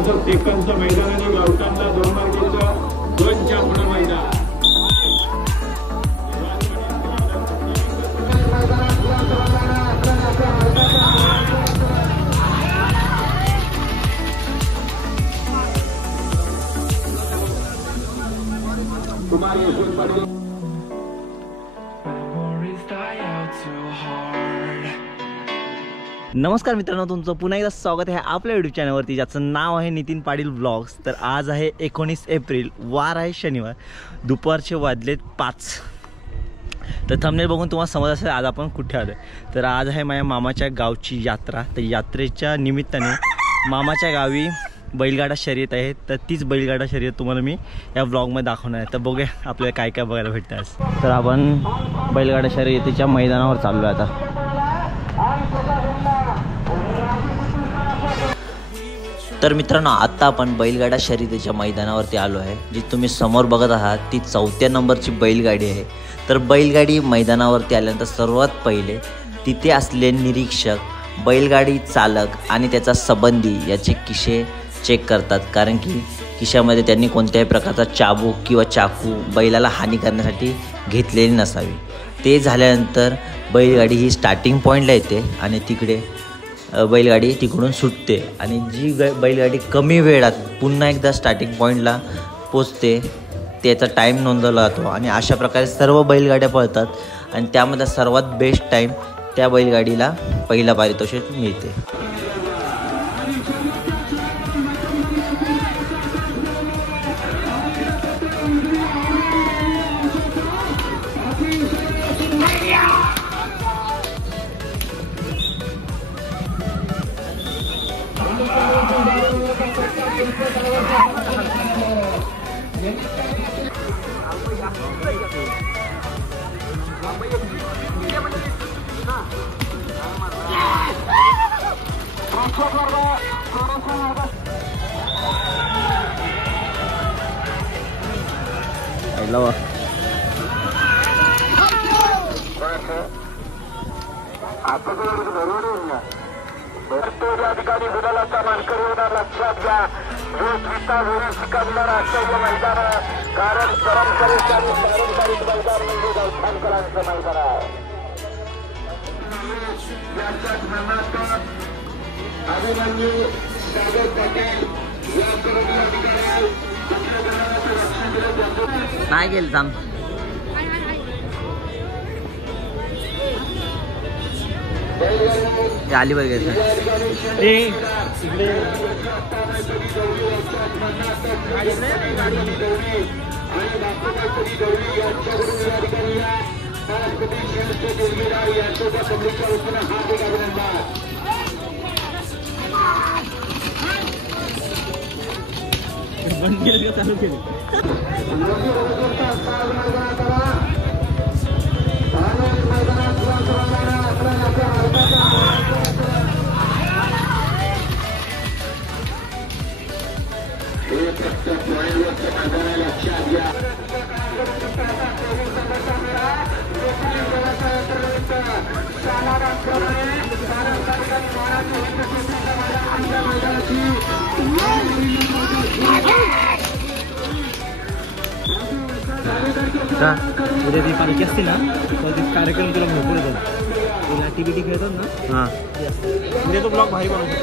असं सेकंदचं मैदान आणि गावठाणला 2 मार्गाचं 2च्या पुढे मैदान. कुमार यशवंत पाटील. नमस्कार मित्रांनो, तुमचं पुन्हा एकदा स्वागत आहे आपल्या यूट्यूब चॅनलवरती, ज्याचं नाव आहे नितीन पाटील व्लॉग्स. तर आज आहे 19 एप्रिल, वार आहे शनिवार, दुपारचे वाजलेत 5. तर थंबनेल बघून तुम्हाला समज असेल आज आपण कुठे आलो आहे. तर आज आहे माझ्या मामाच्या गावची यात्रा. तर यात्रेच्या निमित्ताने मामाच्या गावी बैलगाडा शर्यत आहे. तर तीच बैलगाडा शर्यत तुम्हाला मी या व्लॉगमध्ये दाखवणार आहे. तर बघूया आपल्याला काय काय बघायला भेटतं आज. तर आपण बैलगाडा शर्यतीच्या मैदानावर चाललो आहे आता. तर मित्रांनो, आत्ता आपण बैलगाडा शर्यतीच्या मैदानावरती आलो आहे. जी तुम्ही समोर बघत आहात ती 4थ्या नंबरची बैलगाडी आहे. तर बैलगाडी मैदानावरती आल्यानंतर सर्वात पहिले तिथे असलेले निरीक्षक, बैलगाडी चालक आणि त्याचा संबंधी याचे खिसे चेक करतात, कारण की खिशामध्ये त्यांनी कोणत्याही प्रकारचा चाबूक किंवा चाकू बैलाला हानी करण्यासाठी घेतलेली नसावी. ते झाल्यानंतर बैलगाडी ही स्टार्टिंग पॉईंटला येते आणि तिकडे बैलगाडी तिकडून सुटते आणि जी बैलगाडी कमी वेळात पुन्हा एकदा स्टार्टिंग पॉईंटला पोचते त्याचा टाईम नोंदवला जातो. आणि अशा प्रकारे सर्व बैलगाड्या पळतात आणि त्यामध्ये सर्वात बेस्ट टाईम त्या बैलगाडीला पहिला पारितोषिक मिळते. अधिकारी गुलालाचा मानकरी होणार लक्षात घ्या. जो स्वीतावरून शिकवणार आश्चर्य मैदान, कारण पारंपरिक आणि पारंपरिक मैदान म्हणजे गावठाणकरांचं मैदान आहे. याच्यात मनात अभिमन्यू सागर पटेल या सर्व अधिकारी लक्ष दिलं नाही गेलं थांब. आली बघ बंद केलं चालू केलं. उद्या ती पालखी असते ना, तर ती कार्यक्रम तुला भरपूर येतात. ऍक्टिव्हिटी खेळतात ना. हां, उद्या तो ब्लॉग भारी बनवतो.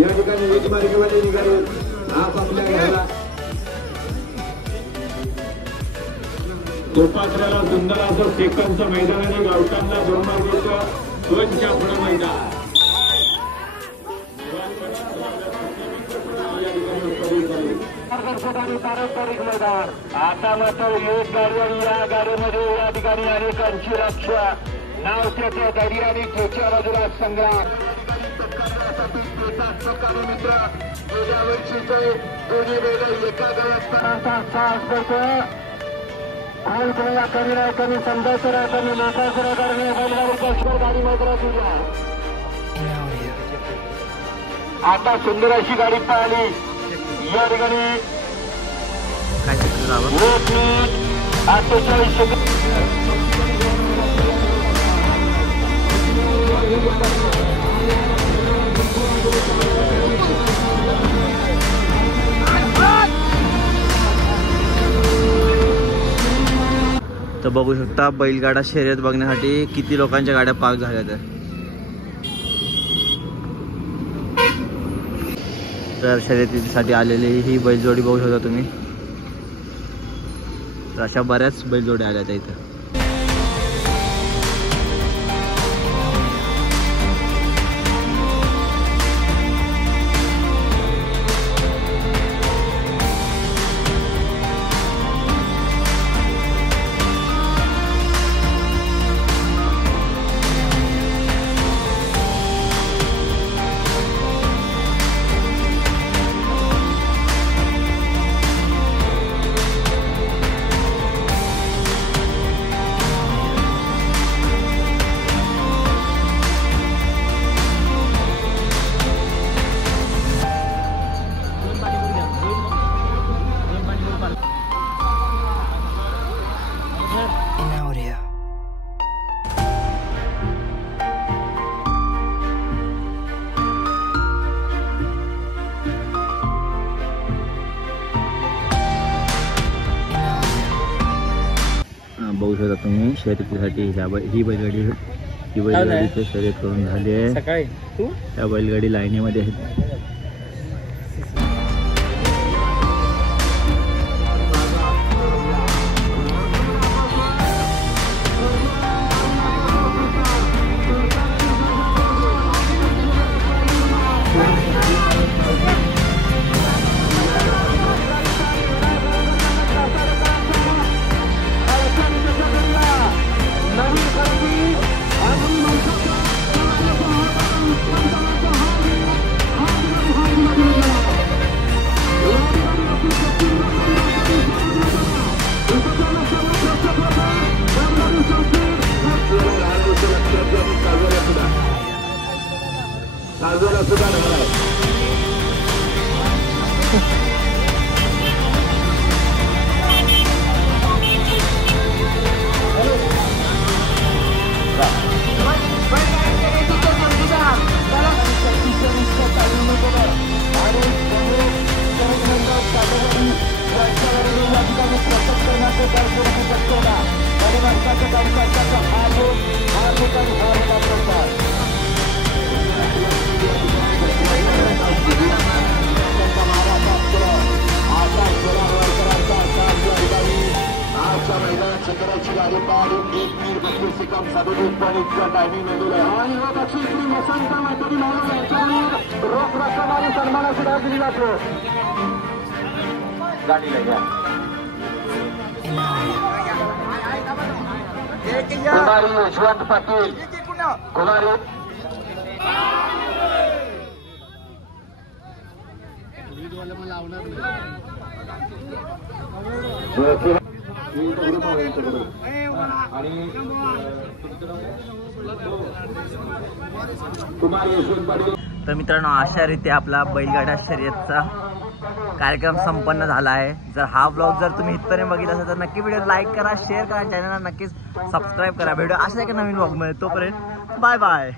या ठिकाणी एक मार्गामध्ये निघाले आपापल्या घराला गोपात्राला सुंदर असं सेकंदचं मैदान आणि गावठाणला 2 मार्गाचं 2च्या पुढे मैदान. पारंपरिक मैदान. आता मात्र एक गाडी आणि या गाडीमध्ये या ठिकाणी अनेकांची रक्षा. नाव त्याच्या गाडी आणि त्याच्या बाजूला संग्राम. मित्र गेल्या वर्षीचे दोन्ही बैल एका गावात कोणला कमी नाही, कमी समजायचं नाही, कमी लोकांचं नाही, कारण बैलगाडी कशवर गाडी मैदानात उद्या. आता सुंदर अशी गाडी पाहिली या ठिकाणी. 48 सेकंद बघू शकता बैलगाडा शर्यत बघण्यासाठी किती लोकांच्या गाड्या पार्क झाल्या तर शर्यतीसाठी आलेली ही बैलजोडी बघू शकता तुम्ही. तर अशा बऱ्याच बैलजोड्या आल्या त्या इथं. बघू शकता तुम्ही शर्यतीसाठी ही बैलगाडीची शर्यत करून झाली आहे. सकाळी त्या बैलगाडी लाईनीमध्ये आहेत. कुमारी यशवंत पाटील कुमारी तर मित्रांनो अशा रीती आपला बैलगाडा शर्यतचा कार्यक्रम संपन्न झाला आहे. जर हा ब्लॉग जर तुम्ही इथपर्यंत बघितला असेल तर नक्की व्हिडिओ लाईक करा, शेअर करा, चॅनलला नक्कीच सबस्क्राईब करा. व्हिडिओ अशा एका नवीन ब्लॉगमध्ये. तोपर्यंत बाय बाय.